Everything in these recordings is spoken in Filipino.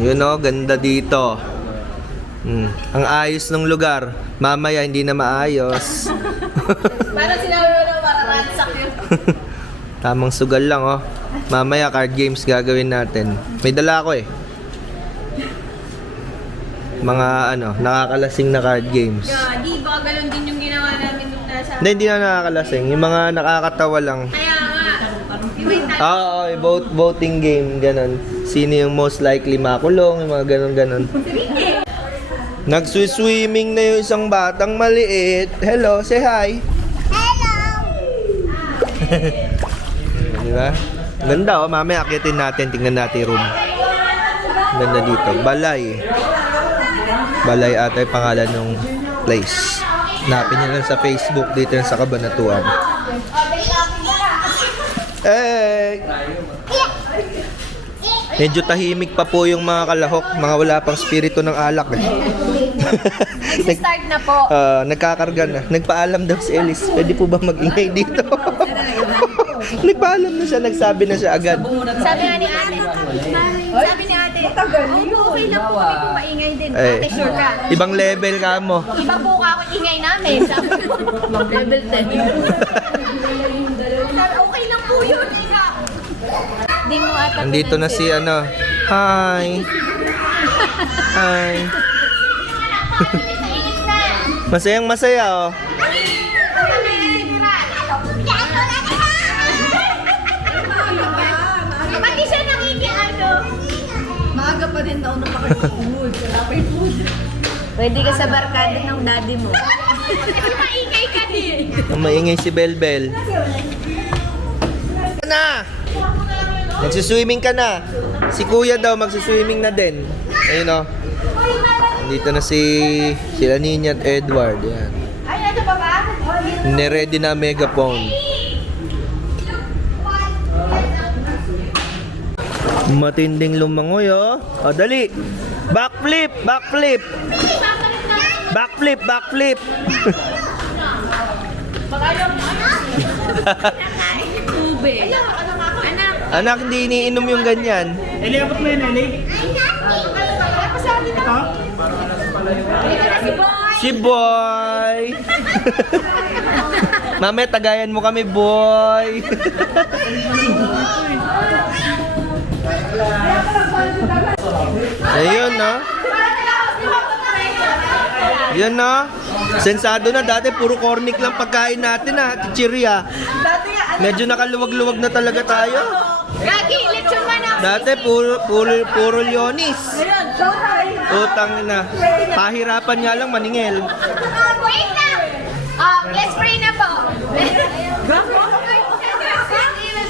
Yun o, ganda dito. Ang ayos ng lugar. Mamaya hindi na maayos. Parang sinabi mo na mararansak yun. Tamang sugal lang oh. Mamaya card games gagawin natin. May dala ako eh. Mga nakakalasing na card games. Di ba ganun din yung ginawa namin nung nasa... Hindi na nakakalasing. Yung mga nakakatawa lang. Kaya nga. Oo, voting game, ganun. Sino yung most likely makulong, yung mga ganun. Nagsuswimming na yung isang batang maliit. Hello, say hi. Hello! Diba? Ganda oh, mamaya akitin natin, tingnan natin yung room. Ganda dito, Balay. Balay ata yung pangalan ng place. Hanapin nyo lang sa Facebook dito sa Cabanatuan. Hey! Medyo tahimik pa po yung mga kalahok, mga wala pang spirito ng alak eh. Nag-start na po. Nagkakarga na. Nagpaalam daw si Elise. Pwede po ba mag-ingay dito? Nagpaalam na siya, nagsabi na siya agad. Sabi nga ni ate. Sabi ni ate. Okay lang po kami kung maingay din. Ate, sure ka? Ibang level ka mo. Iba po ka ako ingay namin. Sabi ko, level 10. Okay lang po yun. Di mo ata. Nandito na si Hi. Hi. Masayang masaya oh. Pati siya maaga pa rin daw napaka-food. Wala pa yung food. Pwede ka sa barkada ng daddy mo. Maingay ka din. Maingay si Belbel. Na! Nagsiswimming ka na. Si kuya daw magsiswimming na din. Ayun oh. Dito na sila Nina at Edward. Yan. Ay, ano pa ba? Niready na megaphone. Matinding lumangoy oh. O dali. Backflip, backflip. Backflip, backflip. Tubig. Anak, hindi iniinom yung ganyan. Eli, abot mo yun, Eli. Ito? Si Boy. Mame, tagayan mo kami, Boy. Ayun, no? Yan, no? Sensado na. Dati, puro cornic lang pagkain natin, ha? Chichirya. Medyo nakaluwag-luwag na talaga tayo. Gagi, lechon manok. Dati, puro Leonis. Utang na. Pahirapan nga lang, maningil. Wait lang. Let's pray na po.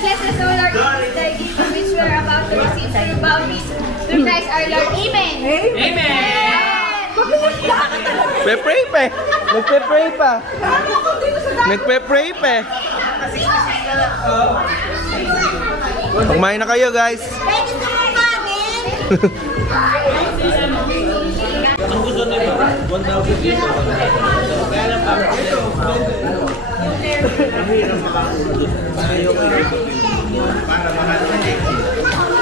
Bless the soul, Lord, the gift which we are about to receive through bounties through Christ our Lord. Amen. Amen! Nagpe-pray pa eh. Nagpe-pray pa. Nagpe-pray pa eh. Pagmain na kayo, guys. Pwede sa mga kanin? Ang gusto nila, 1,000 dito. Kaya lang pa, ang hirap makakulot. Ayaw ko yung para makakalitin.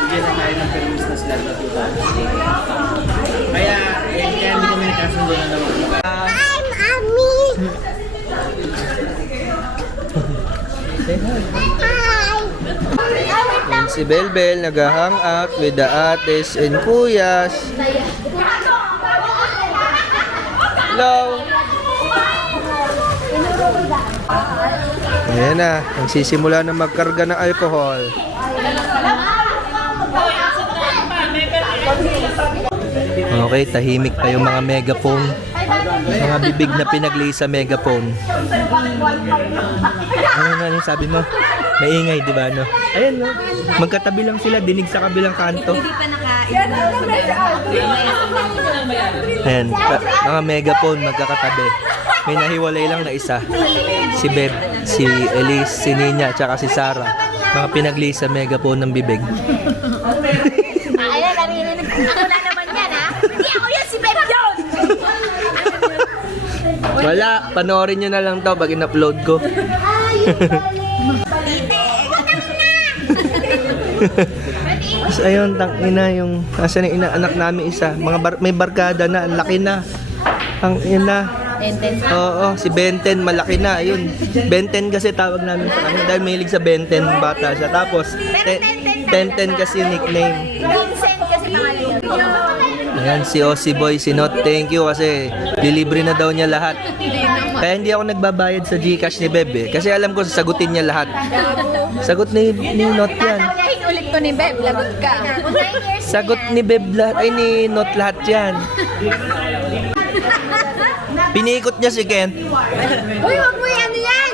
Bigyan na tayo ng permis na sila na 2,000. Kaya hindi kami nakasundo na naman. Hi, Mommy! Hi! Si Belbel nag-hang out with the ates and kuyas. Hello. Ayan na, nagsisimula na magkarga ng alcohol. Okay, tahimik pa yung mga megaphone. Mga bibig na pinagli sa megaphone. Ano nga yung sabi mo? Maingay, di ba? No? Ayan, no? Magkatabi lang sila, dinig sa kabilang kanto. Hindi pa nakain. Ayan, mga megaphone magkakatabi. May nahiwalay lang na isa. Si Beb, si Elise, si Nina, tsaka si Sarah. Mga pinagli sa megaphone ng bibig. Ayan, naririnig ko. Ako na naman yan, ha? Hindi ako yan, si Beb yun! Wala, panoorin nyo na lang to pag in-upload ko. Tapos ayun, tangina yung nasa na inaanak namin isa. May barkada na, ang laki na. Ang ina. Tenten. Oo, si Benten, malaki na. Ayun, Benten kasi tawag namin sa kanya dahil mahilig sa Benten bata siya. Tapos, Tenten kasi yung nickname. Vincent kasi pangalan yun. Ayan, si Aussie Boy, si Not, thank you kasi lilibre na daw niya lahat. Kaya hindi ako nagbabayad sa Gcash ni Beb eh. Kasi alam ko sasagutin niya lahat. Sagot ni Not yan. Tatawahin ulit ko ni Beb, lagot ka. Sagot ni Beb lahat, ay ni Not lahat yan. Pinikot niya si Kent. Uy, wag mo yan yan!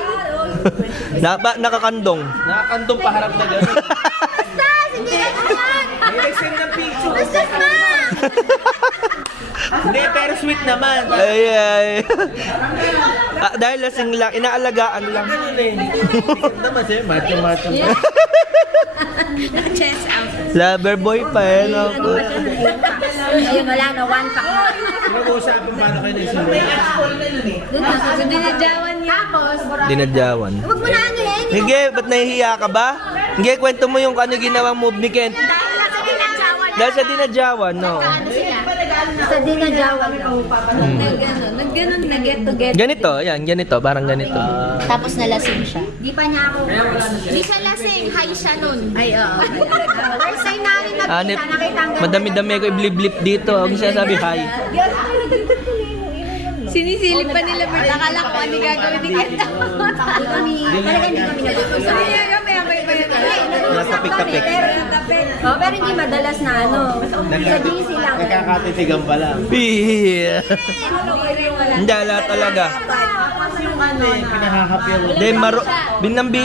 Nakakandong. Nakakandong paharap na gano'n. Basta, hindi ka yan! May nag-send ng picture. Basta na! Hindi, pero sweet naman. Ay. Dahil lasing lang, inaalagaan lang. Ganun eh. Naman siya, macho-macho. Chest out. Lover boy pa eh. No? Ayun, wala na, one pack na. Mag-uusapan paano kayo nagsimula. Doon na, sa dinadyawan niya. Tapos, Dinadyawan. huwag mo na ano yan. Sige, ba't nahihiya ka ba? Sige, kwento mo yung ano ginawang move ni Kent. Dahil lang sa dinadyawan. Dahil sa dinadyawan, no? Ano sila? Sa dinadyawan. Nag-ganon, nag-get together. Ganito, yan, ganito, parang ganito. Tapos nalasing siya. Di pa niya ako. Di siya lasing, high siya nun. Ay, oo. First time namin Hanip, nakita, nakita ang madami-dami ko i-blip-blip dito. Huwag siya sabi hi. Sinisilip pa nila, Bert. Akala ko ano gagawin ni Kenta. Talaga hindi kami nag-usap. Natapik-tapik. Pero hindi madalas na ano. Sa GC lang. Nagkakatitigan pa lang. Yeah. Hindi, ala talaga. Pinahahapyaw. Then,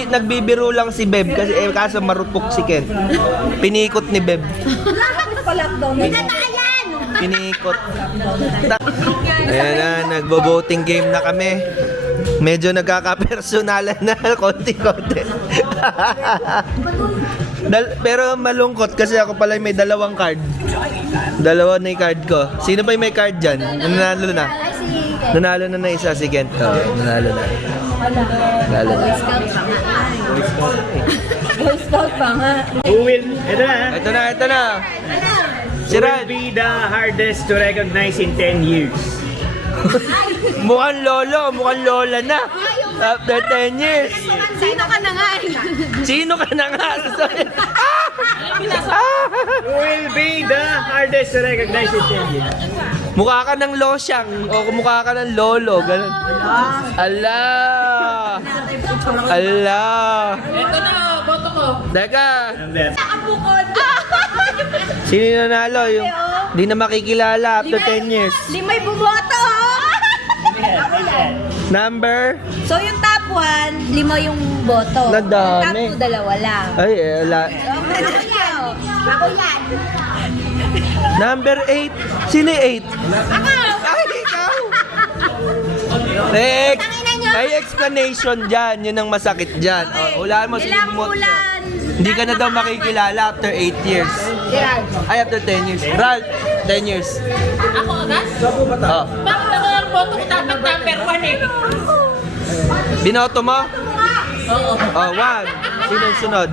nagbibiro lang si Beb kasi kaso marupok si Kent. Pinikot ni Beb. Pinatayan! Pinikot. Ayan na, nagbo-voting game na kami. Medyo nagkaka-personalan na, konti-konti. Pero malungkot kasi ako pala may dalawang card. Dalawa na yung card ko. Sino pa yung may card dyan? Nanalo na. Nanalo na na isa si Kent. Nanalo na. Nanalo na. Boy Scout pa nga. Who will, ito na, Ito na. Si will Rad. be the hardest to recognize in 10 years? Mukhang lola na. After 10 years. Sino ka na nga? Sino ka na nga? Who will be the hardest to recognize in 10 years? Mukha ka ng losyang o mukha ka ng lolo. Ganun. Ala. Ito na, boto ko. Teka. And then, Sino yung nanalo? Yung di na makikilala after 10 years. Limay bumoto! Number? So yung top 1, 5 yung boto. Nadami. Yung top 2, 2 lang. Ay, ala. Ako yan. Number 8. Sino yung 8? Ako! Ay, ikaw! Next! Tangina niyo. May explanation dyan. Yun ang masakit dyan. O, hulaan mo, sino Ilang bumoto siya. bulan? Hindi ka na daw makikilala after 8 years. Yan. Ay, after 10 years. Ralph, 10 years. Ako agad? Oh. Bakit ako ang boto ko dapat number 1 eh? Binoto mo? Oo. Oh, 1. Sino yung sunod?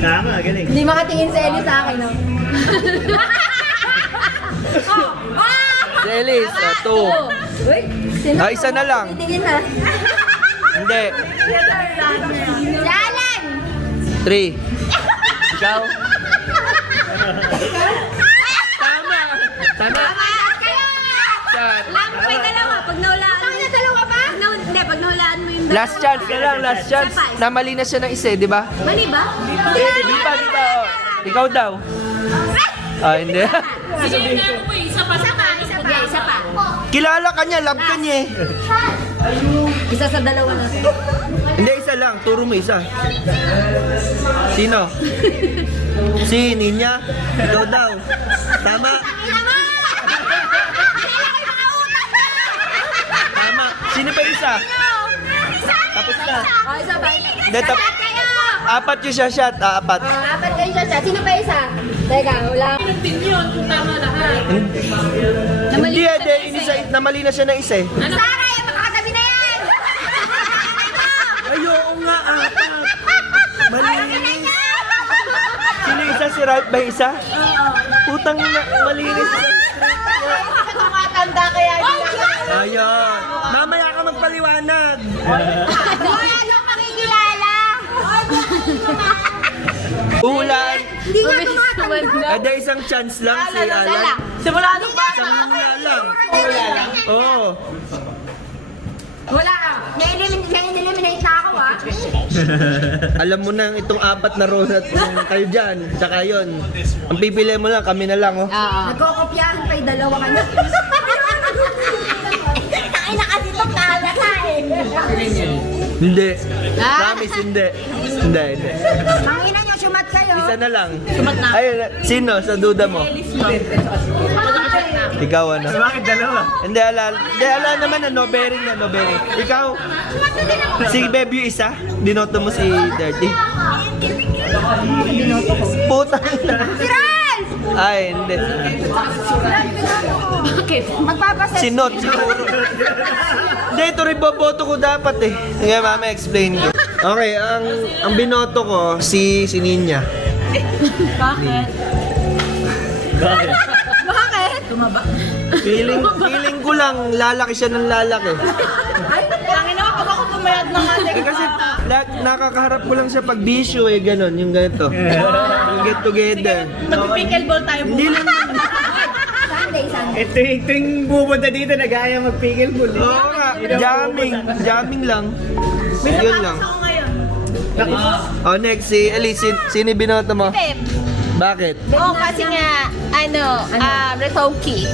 tama, galing. Hindi makatingin sa Ellie sa akin, no? Si Elise, 2. Uy, sino? Isa na lang. Tingin na. Hindi. Alan! 3. Ikaw? Tama. Tama. Shot. May dalawa. Pag naulaan mo. Ano, dalawa pa? Hindi, pag naulaan mo yung dalawa. Last chance ka lang, last chance. Namali na siya ng isa, di ba? Mali ba? Di ba? Oh. Ikaw daw. Ah, hindi. Sige na ako eh, isa pa sa kanin ko. Okay, isa pa. Kilala ka niya, love ka niya eh. Isa sa dalawa na. Hindi, isa lang. Turo mo isa. Sino? Si Ninya? Ikaw daw. Tama. Tama. Sino pa isa? Tapos na. Oh, isa pa. Hindi, apat yung siya shot. Apat. Apat kayo siya. Sino pa isa? Teka, wala. Din yun kung tama lahat. Hindi, namali na siya ng isa eh. Sara, yung makakatabi na yan! Ay, oo nga, apat. Malinis. Sino si Ralph ba isa? Putang na, malinis sa street niya. Tumatanda kaya Ayun. Mamaya ka magpaliwanag. Wala na makikilala. Ulan. Hindi nga tumatanda. Ada isang chance lang si Alan. Simula nung bata. Isang muna lang. Oo. Wala. Na-eliminate na ako ah. Alam mo na itong apat na row na kayo dyan. Tsaka yun. Ang pipili mo lang, kami na lang, oh. Nagkokopyahan pa yung dalawa ka na. Ay, kasi itong kala ka eh. Hindi. Promise, hindi. Hindi. Ang ina nyo, sumat kayo. Isa na lang. Ayun, sino sa duda mo? Ikaw ano? Bakit dalawa? Hindi, ala naman na, no bearing na, no bearing. Ikaw? Si Babe yung isa? Binoto mo si Dirty? Binoto ko? Puta. Ay, hindi. Magpapaset. Sinot, siguro. Hindi, ito rin boboto ko dapat eh. Sige, mama, explain ko. Okay, ang binoto ko, si Ninya. Bakit? Bakit? Feeling ko lang, lalaki siya ng lalaki. Tangin naman pag ako pumayad na nga. Eh, kasi nakakaharap ko lang siya pag bisyo eh, ganon, yung ganito. Yung get together. Mag-pickleball tayo Hindi lang. Sunday. Ito yung pupunta dito, nag-aya mag-pickleball. Oo nga, jamming lang. Yun lang. Oh, next, si Elise, sino binoto mo? Pep. Bakit? Oo, kasi nga, Retoki.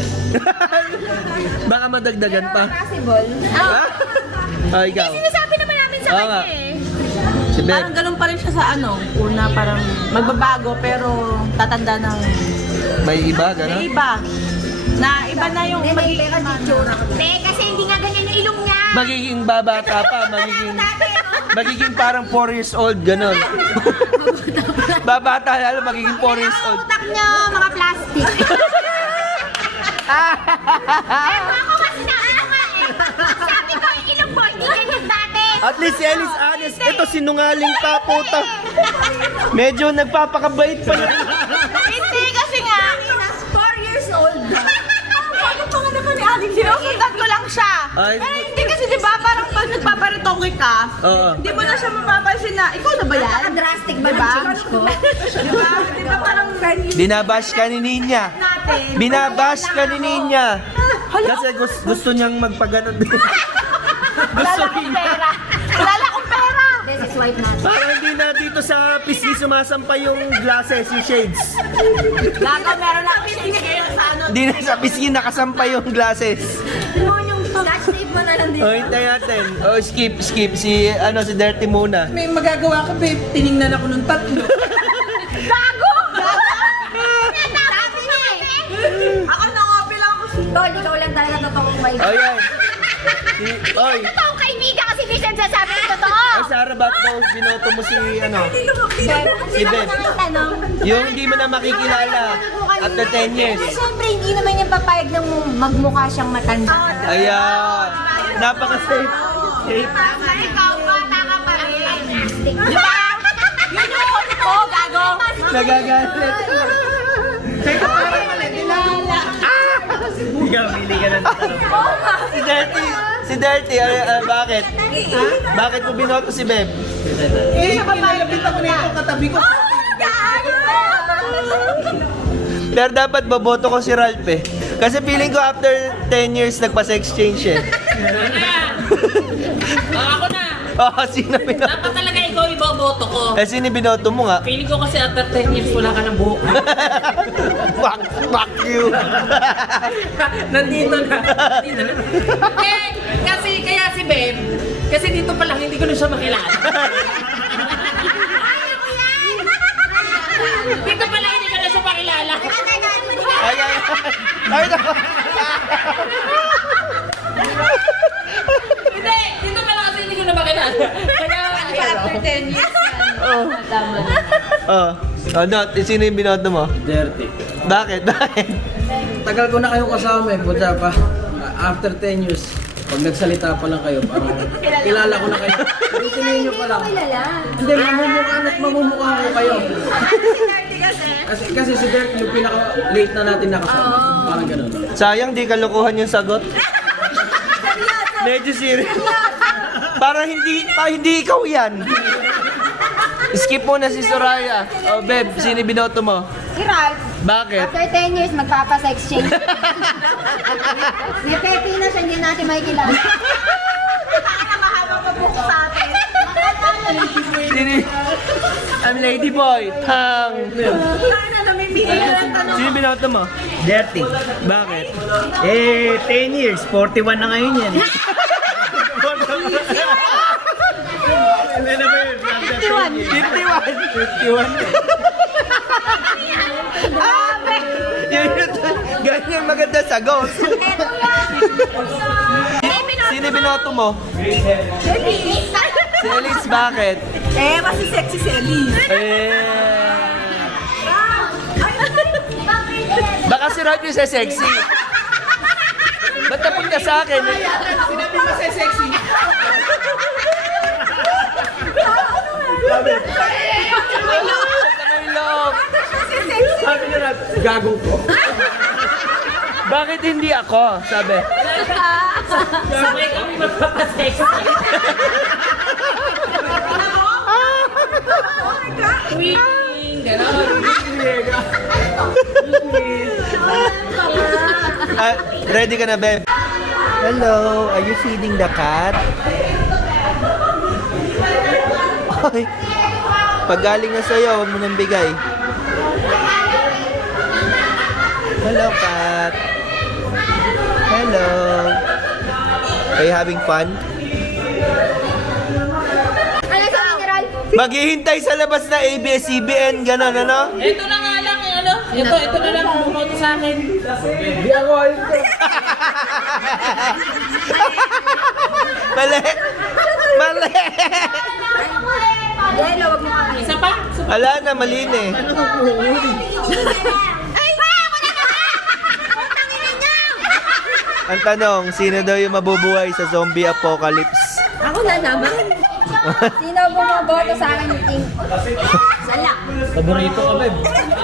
Baka madagdagan pa. Possible. Ha? Oh, ikaw. Sinasabi naman namin sa Oo nga. kanya eh. Si Parang Beb. ganun pa rin siya sa una parang magbabago pero tatanda ng May iba, gano'n? iba. Na iba na yung magiging Kasi hindi nga ganyan yung ilong niya. Magiging babata pa, magiging parang 4 years old, gano'n. Babata lalo, magiging 4 years old. Utak niyo, mga plastic. Ako kasi naama eh. Sabi ko, yung ilong mo, hindi ganyan dati. At least si Elise honest, ito sinungaling pa, puta. Medyo nagpapakabait pa niya. Hindi kasi nga, 4 years old. ano pa nga naman ni Alex? Sinusundan ko lang siya. Ay. Pero hindi kasi di ba parang pag nagpaparitoke ka, Oo. hindi mo na siya mapapansin na, ikaw na ba yan? Napaka-drastic ba Diba? ng change ko? Di ba parang Binabash ka ni Ninya. Binabash ka ni Ninya. Kasi gusto niyang magpaganon. wala akong pera. Wala akong pera. This is wife natin. Parang hindi na dito sa pisngi sumasampa yung glasses, yung shades. Gago, meron na pinigay sa ano. Hindi na sa pisngi nakasampa yung glasses. Scotch tape mo na lang dito. O, hintay natin. O, skip. Si Dirty muna. May magagawa ko, babe. Tiningnan ako nung tatlo. Gago! Sabi niya eh. Ako na-open lang ako. Tol, ikaw lang talaga totoong wife. O, yan. Oy. Totoong kaibigan kasi hindi siya sasabi ng totoo. Ay, Sarah, ba't daw binoto mo si Si Beb. Yung hindi mo na makikilala after 10 years. Siyempre, hindi naman niya papayag ng magmukha siyang matanda. Ayan. Napaka-safe. Ikaw, bata ka pa rin. Di ba? Yun yung ko, gago. Nagagalit. Ikaw, pili ka ng Si Dirty, bakit? Bakit mo binoto si Beb? Pinalapit ako na ito, katabi ko. Pero dapat boboto ko si Ralph eh. Kasi feeling ko after 10 years nagpa-sex change eh. Ako na. Oo, sino binoto? Dapat talaga ikaw iboboto ko. Eh, sino binoto mo nga? Feeling ko kasi after 10 years wala ka ng buhok. Fuck you. Nandito na. Kasi kaya si Beb, kasi dito pa lang hindi ko na siya makilala. Dito pa lang hindi ko na siya makilala. Ay, Hindi, dito pa lang kasi hindi ko na makilala. Kaya After 10 years tama. Not, sino yung binoto mo? Dirty. Bakit? Tagal ko na kayo kasama eh, puta pa. After 10 years. Pag nagsalita pa lang kayo, parang kilala ko na kayo. Tinitingnan nyo pa lang. Hindi, mamumukha at mamumukha ko kayo. Kasi si Dirk, yung pinaka-late na natin nakasama. Parang gano'n. Sayang, di kalokohan yung sagot. Medyo serious. Parang hindi ikaw yan. Skip mo na si Soraya. Oh, Beb, sino binoto mo? Si Ralph, Bakit? after 10 years, magpapasex change. May 30 na siya, hindi natin makikilala. Para mahaba pa buko sa atin. Sino? I'm Lady Boy. Hang. Sana namimili ka ng tanong. Sino binoto mo? Dirty. Bakit? 10 years. 41 na ngayon yan. Hindi na ba yun? 51. Ganyan maganda sagot. Sino binoto mo? Si Elise, bakit? Kasi sexy si Elise. Baka si Rod yung sexy. Ba't napunta sa akin? Sinabi mo sa sexy. Sa may loob. Sabi niya na, gagong ko. Bakit hindi ako? Sabi. Sabay kami magpapasexy. Ready ka na, Beb? Hello, are you feeding the cat? Ay, pag galing na sa'yo, huwag mo nang bigay. Hello, cat. Hello. Are you having fun? Ano sabi ni Ralph? Maghihintay sa labas na ABS-CBN, gano'n, ano? Ito na nga lang, ito na lang bumoto sa akin. Di ako ayun ko. Mali! Mali! Yelo, wag mo kami. Isa pa? Ala na, mali na eh. Ay, ba! Wala na ka! Putang ina niya! Ang tanong, sino daw yung mabubuhay sa zombie apocalypse? Ako na naman. Sino bumoboto sa akin ng team? Salak. Paborito ka, Beb.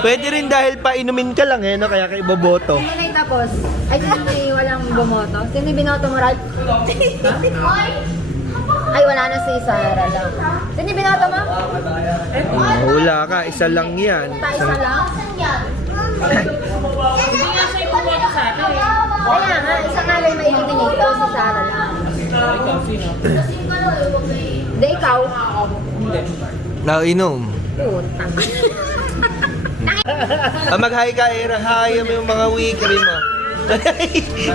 Pwede rin dahil painumin ka lang eh, no? Kaya ka iboboto. Sino na yung tapos? Ay, sino yung walang bumoto? Sino yung binoto mo, Ralph? Ay, wala na si Sarah lang. Sino yung binoto mo? Wala ka, isa lang yan. Isa lang? Hindi nga siya yung bumoto sa akin. Kaya nga, isa nga lang may eliminate daw si Sarah lang. Ikaw, sino? Hindi, ikaw. Nainom. Putang. Mag-hi ka, Era. Hi mo yung mga weekly mo.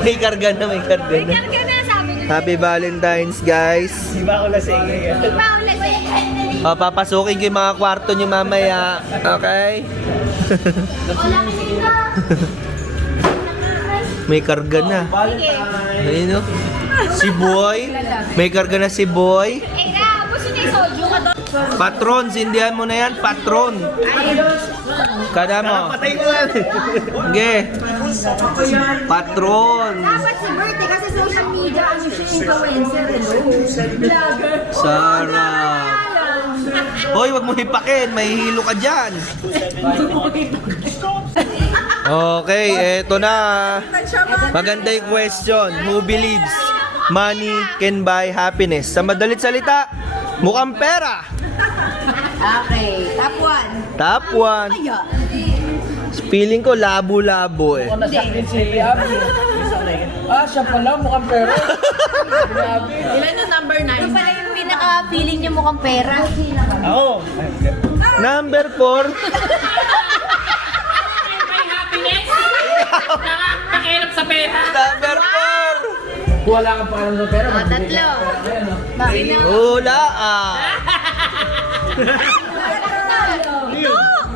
May karga na, may karga na. Kaya na, sabi niyo. Happy Valentine's, guys. Di ba ako lasing eh? Iba ang lasing. O, papasukin ko yung mga kwarto nyo mamaya. Okay? May karga na. Ayun, no? Si Boy. May karga na si Boy. Eh, gusto niya yung soju ka doon. Patron, sindihan mo na yan, patron. Kada mo. Patay ko lang. Sige. Patron. Dapat si birthday kasi social media, ano siya, influencer, hello. Vlogger. Sarah. Hoy, wag mo hipakin. May hilo ka dyan. Okay, eto na. Maganda yung question. Who believes money can buy happiness? Sa madalit salita, mukhang pera. Okay, top 1. Top 1. Feeling ko labo-labo eh. Nasakit si Abby. Siya pala, mukhang pera. Ilan yung number 9? Ano pala yung pinaka-feeling niyo mukhang pera? Ako. Number 4. May happiness? Nakakakilap sa pera. Number 4. Wala kang pakalam sa pera. Tatlo. Sino? Hula ah.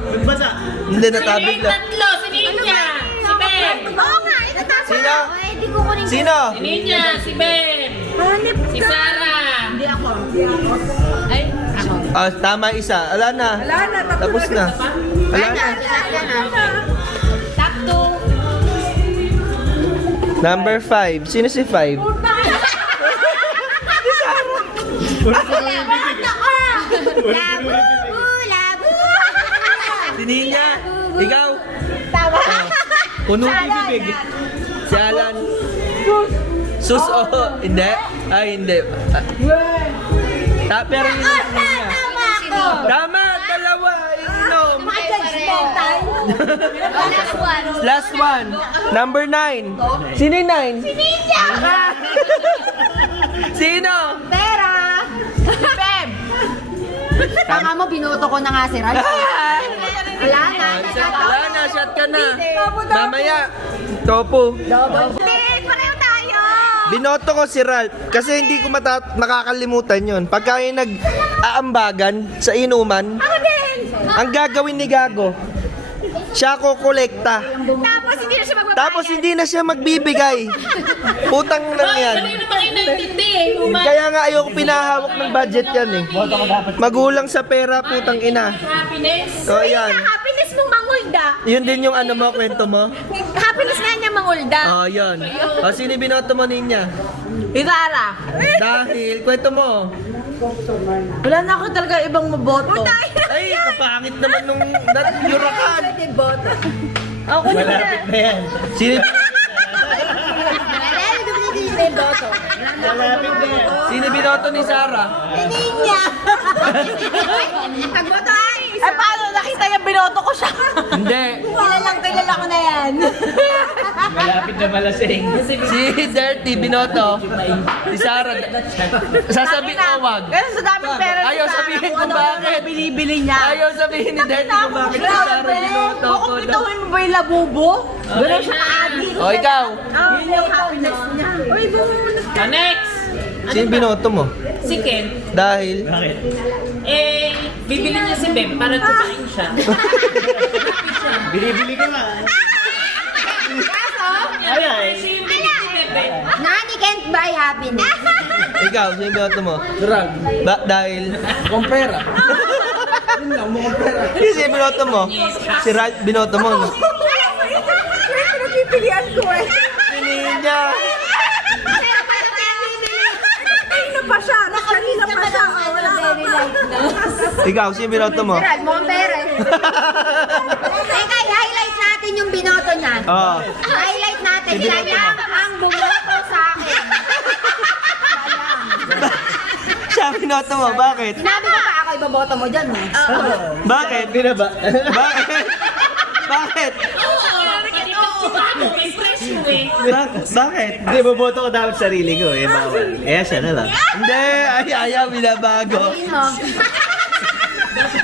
Magbasa. Hindi natabig lang. Tatlo, si Ninya, si Ben. Oo nga, ito tapos. Sino? Ay, di ko kunin. Sino? Si Ninya, si Ben. Hanip Si Sarah. Hindi ako. Ay, ako. Ah, tama isa. Ala na. Tapos na. Ala na. Top 2. Number 5. Sino si 5? Si Nina, ikaw. Tama. Puno bibig. Si Alan. Sus, hindi. Ay, hindi. Pero yun si Nina. Tama ako. Tama, dalawa. Inom. Judgmental. Last one. Last one. Number 9. Sino yung 9? Ninja. Sino? Pera. Beb! Tanga mo, binuto ko na nga si Ral. Wala na. Wala na, shot ka na. Mamaya. Topo. Hindi, pareho tayo. Binoto ko si Ralph kasi hindi ko makakalimutan yon. Pagka yung nag-aambagan sa inuman, Ako din. ang gagawin ni Gago, siya kukolekta. Tapos hindi na siya magbabayad. Tapos hindi na siya magbibigay. Putang lang yan. Kaya nga ayoko pinahawak ng budget yan eh. Magulang sa pera, putang ina. So ayan. Happiness mong mangulda. Yun din yung ano mo, kwento mo. Happiness nga niya mangulda. Oh, yun. O, sino binoto mo ninya? Irara! Dahil, kwento mo. Wala na ako talaga ibang maboto. Ay, kapangit naman nung yurakan. Ako na. Malapit na yan. Sino, Malapit na yan. sino binoto ni Sarah? Ninya. Pagboto ay. Ay, paano nakita niya binoto ko siya? Hindi. Kilala ko na yan. Malapit na malasing. Si Dirty binoto. Si Sarah. Sasabihin ko wag. Kasi sa daming pera ni Ayaw Sarah, sabihin kung ano-ano bakit. na binibili niya. Ayaw sabihin ni Dirty kung bakit si Sarah binoto ko. Kukumpituhin mo ba yung labubo? Ganun siya ka-addict. O, ikaw. Yun yung happiness niya. Uy, Next! Sino binoto mo? Si Ken. Dahil, Bakit? Eh, bibili niya si Beb para tumain siya. Binibili ko nga. Ay, Kasi yung bibili si Beb eh. Nani can't buy happiness. ikaw, sino binoto mo? Dahil, kung pera. Yun lang, mo kung pera. Sino binoto mo? Si Ralph binoto mo, no? pinagpipilian ko eh. Ninya. Kanina pa siya. Kanina pa siya. Wala ka pa. Ikaw, sino binoto mo? Gerald, mo ang pera. Teka, highlight natin yung binoto niya. Oo. Highlight natin. Si binoto Siya mo. ang bumoto sa akin. Siya binoto mo, bakit? Sinabi ko pa ako iboboto mo dyan, eh. Bakit? Binaba. Bakit? Bakit? May presyo eh. Bakit? Hindi, boboto ko dapat sarili ko eh. Bawal. Eh, siya na lang. Hindi, ayaw, binabago. Sabihin mo.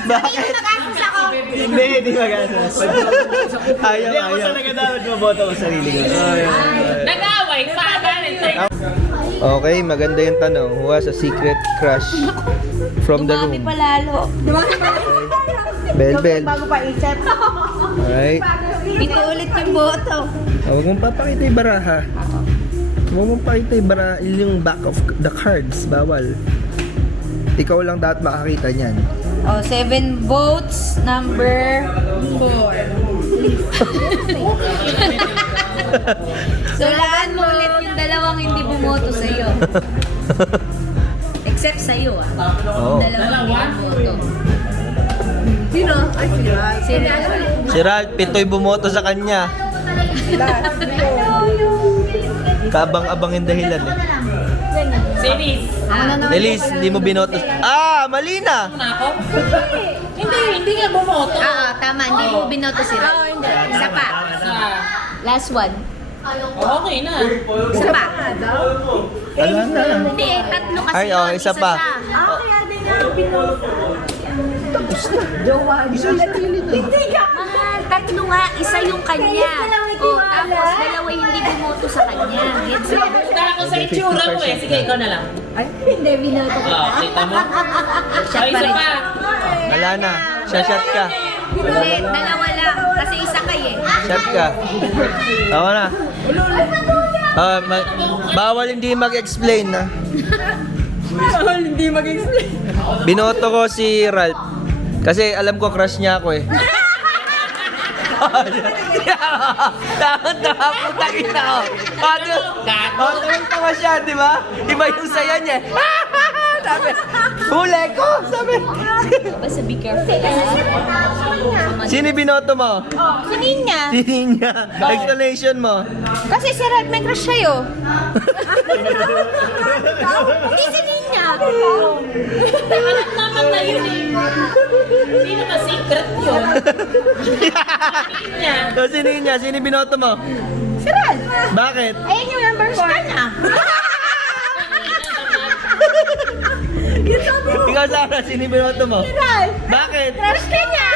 Bakit? Mag-asos ako. Hindi mag-asas. Ayaw, Hindi ako ayaw. talaga dapat boboto ko sarili ko. Nag-away pa, Valentine. Okay, maganda yung tanong. Who has a secret crush from the room? palalo. Bel. Bago pa isip. Alright. Ito ulit yung boto. Huwag mong papakita yung baraha. Huwag mong pakita yung back of the cards. Bawal. Ikaw lang dapat makakita niyan. Oh, 7 votes, number 4. So, laan mo ulit yung dalawang hindi bumoto sa'yo. Except sa'yo, ah. Oo. Dalawang hindi bumoto. Sino? Ay, sila. Sino? Si Ralph, pito'y bumoto sa kanya. Kabang-abang yung dahilan eh. Series. Elise, hindi mo binoto. Ah, mali na! Una ako? Hindi nga bumoto. Oo, tama. Hindi mo binoto si Ralph. Isa pa. Last one. Okay na. Isa pa. Wala na. Hindi eh, tatlo kasi Ay, yun. isa pa. siya. Kaya din nga binoto. Hindi ka. Mahal, tatlo nga. Isa yung kanya. O, tapos dalawa hindi bumoto sa kanya. Gets mo? Dahil ako sa itsura mo eh. Sige, ikaw na lang. Hindi, binoto ko. Oh, kita mo? Shot Ay, pa isa rin. pa. Wala na. Shot ka. Hindi, dalawa lang. Kasi isa kayo eh. Shot ka. Tama na. Bawal hindi mag-explain na. Bawal hindi mag-explain. Binoto ko si Ralph. Kasi alam ko crush niya ako eh. Tawa putang ina ko. Tawa siya, di ba? Iba yung saya niya. Sabi, huli ko! Sabi. Basta be careful. Sino binoto mo? Si Ninya. Si Ninya. Explanation mo. Kasi si Red may crush sa'yo. Hindi si Ninya. Alam naman na yun eh. Hindi naman secret yun. So, si Ninya, sino binoto mo? Si Red. Bakit? Ayan yung number 4 niya. Ikaw, Sarah, sino binoto mo? Si Red. Bakit? Crush ka niya.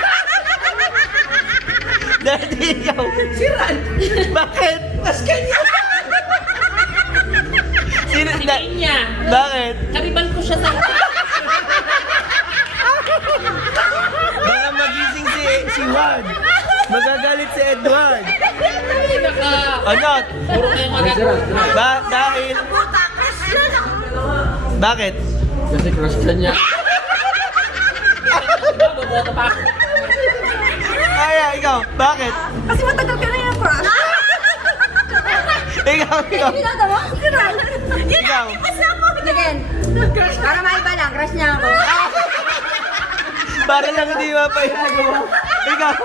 Dahil ikaw. Si Ran. Bakit? Mas kanya. Sino? Ninya. Bakit? Karibal ko siya sa... Baka magising si Juan. Magagalit si Edward. Ano? Puro kayo magagawa. Dahil? Bakit? Kasi crush ka niya. Boboto pa ako. Ay, ikaw. Bakit? Kasi matagal ka na yung crush. Ikaw. Ginagawa ko si Red. Ikaw. Again. Para maiba lang, crush niya ako. Para lang hindi mapahagawa. Ikaw.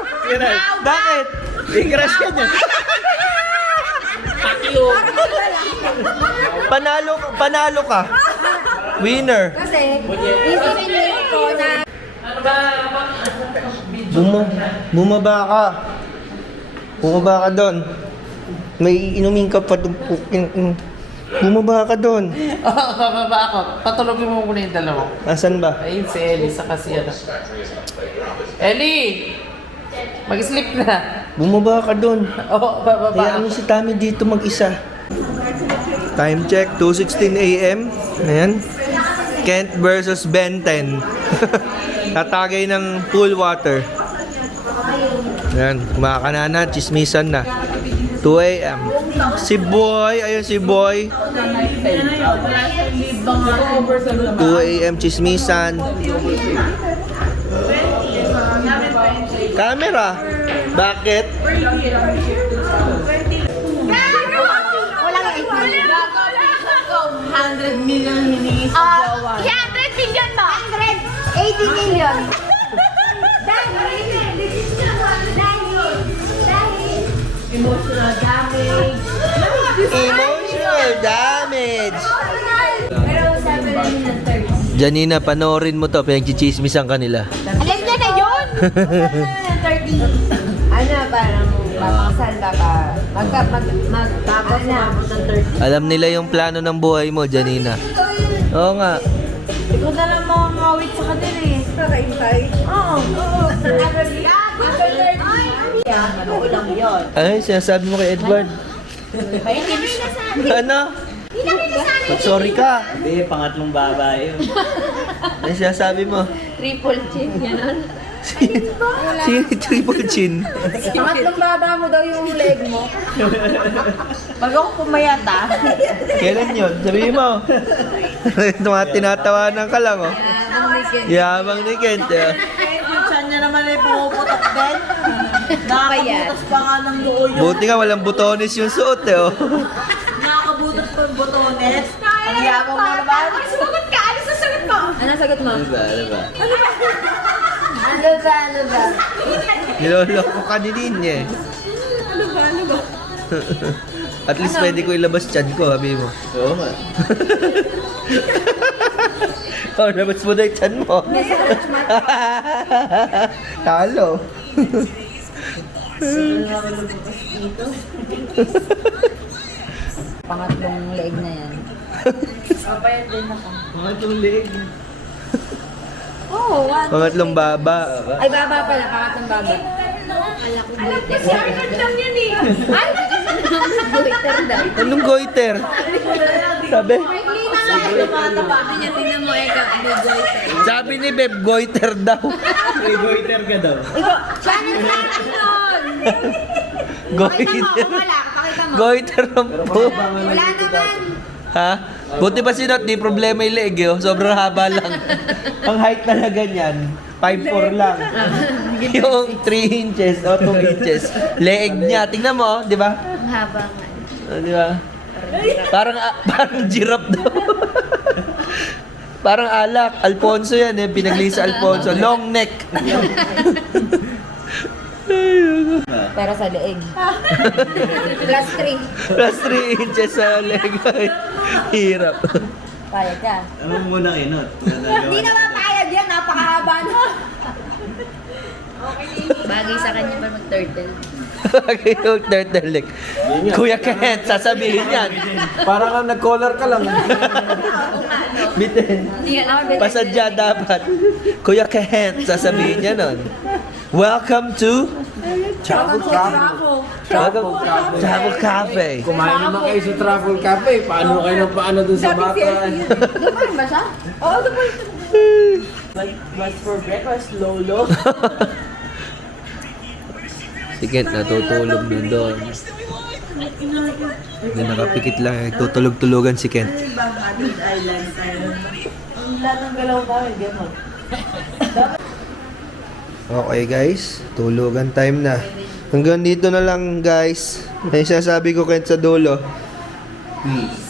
Bakit? I-crush ka niya. Pakyo. Panalo ka. Winner. Kasi, isipin ko na Bumaba ka. Bumaba ka doon. May inumin ka pa doon. Bumaba ka doon. Bababa ako. Patulogin mo muna yung dalawa. Asan ba? Ayun si Ellie sa kasi ano. Ellie! Mag-sleep na. Bumaba ka doon. Oo, bababa Kaya ano si Tami dito mag-isa. Time check, 2:16 a.m. Ayan. Kent versus Ben 10. Tatagay ng pool water. Ayan, kumakanana, chismisan na. 2 a.m. Si Boy, ayun si Boy. 2 a.m. chismisan. Camera. Bakit? walang 100 million hinihingi sa jowa. 100 million mo! 80 million. Emotional damage. Emotional damage. Pero sabi rin ng 30. Janina, panoorin mo to, pinagchichismisan kanila. Alam niya na yun! 30. Ano, parang papakasal ka pa. Magtapos na. Alam nila yung plano ng buhay mo, Janina. Oo nga. Ikaw na lang makakawit sa kanila eh. Kakaintay? Oo. After 30. Ano lang yun. Ay, sinasabi mo kay Edward. Ano? Sorry ka. Hindi, pangatlong babae yun. Ano sinasabi mo? Triple chin, gano'n. Si Triple Chin. Pangatlong baba mo daw yung leg mo. Pag ako pumayata, Kailan yun? Sabihin mo. Mga tinatawanan ka lang, oh. Yabang ni Kent, eh. yung tiyan niya naman ay pumuputok din. Nakakabutas pa nga ng loo yun. Buti nga walang butones yung suot, eh, oh. Nakakabutas pa yung botones. Ang yabang mo naman. Sumagot ka! Ano sasagot mo? Ano sagot mo? Ano ba? Ano ba? Niloloko ka ni Linya, eh. Ano ba? At least pwede ko ilabas tiyan ko, sabi mo. Oo nga. Oh, labas mo na yung tiyan mo. Talo. Pangatlong leg na yan. Pangatlong leg. Oo, Pangatlong baba. Ay, baba pala. Pangatlong baba. Ala ko goiter. Sargot lang yan eh! Ay! Goiter daw. Anong goiter? Sabi? Sabi niya, tingnan mo, Eka. Ano goiter? Sabi ni Beb, goiter daw. May goiter ka daw. Channel yun! Goiter. Wala, pakita mo. Goiter ng po. Wala naman. Ha? Buti pa sinot, di problema yung leg, oh. Sobrang haba lang. Ang height na ganyan, 5'4 lang. Yung 3 inches o 2 inches. Leeg niya, tingnan mo, oh, di ba? Ang haba nga. Di ba? Parang giraffe daw. Parang alak. Alfonso yan eh. Pinagli sa Alfonso. Long neck. Pero sa leeg. Plus 3. Plus 3 inches sa leg. Hirap. Payag ka. Ano muna kinot? Hindi na mapayag yan, napakahaba na. Bagay sa kanya ba mag-turtle? Okay, yung turtleneck. Kuya Kent, sasabihin yan. Parang kang nag-collar ka lang. Bitin. Hindi yan ako. Pasadya dapat. Kuya Kent, sasabihin niya nun. Welcome to Travel Cafe. Kumain naman kayo sa Travel Cafe. Paano kayo ng paano dun sa bata? Doon ba siya? Oo, doon ba? What's for breakfast, Lolo? Si Kent natutulog na doon. Hindi nakapikit lang. Tutulog-tulogan si Kent. Okay guys, tulugan time na. Hanggang dito na lang guys. Ay sasabi ko Kent sa dulo. Peace.